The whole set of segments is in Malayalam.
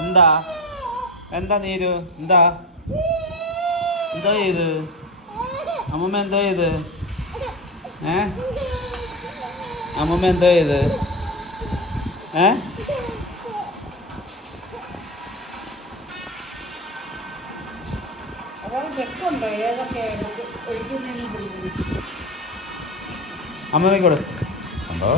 എന്താ എന്താ നീരു എന്താ എന്തോ ചെയ്ത് അമ്മമ്മ എന്തോ ചെയ്ത് അമ്മമ്മ എന്തോ ചെയ്ത് അമ്മമ്മയ്ക്ക് കൊടു ഉണ്ടോ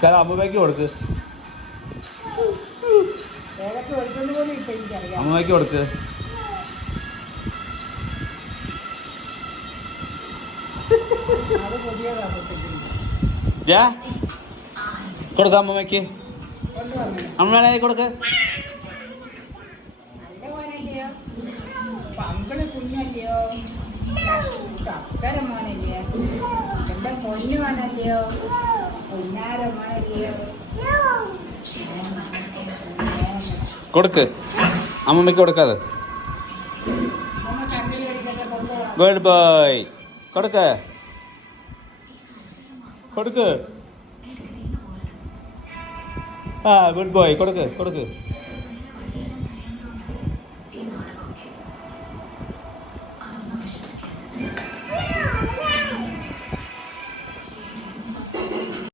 ചില അമ്മമ്മയ്ക്ക് കൊടുക്ക് അമ്മമ്മയ്ക്ക് കൊടുക്ക് കൊടുക്ക അമ്മമ്മയ്ക്ക് അമ്മമ്മ കൊടുക്ക് പങ്കള് കുഞ്ഞല്ലയോ ചക്കര മോനല്ലയോ എന്റെ പൊന്നു മോനല്ലയോ പൊന്നാര മോനല്ലയോ കൊടുക്ക് അമ്മമ്മയ്ക്ക് കൊടുക്കാതെ ഗുഡ് ബോയ് കൊടുക്ക് കൊടുക്ക് ആ ഗുഡ് ബോയ് കൊടുക്ക് കൊടുക്ക്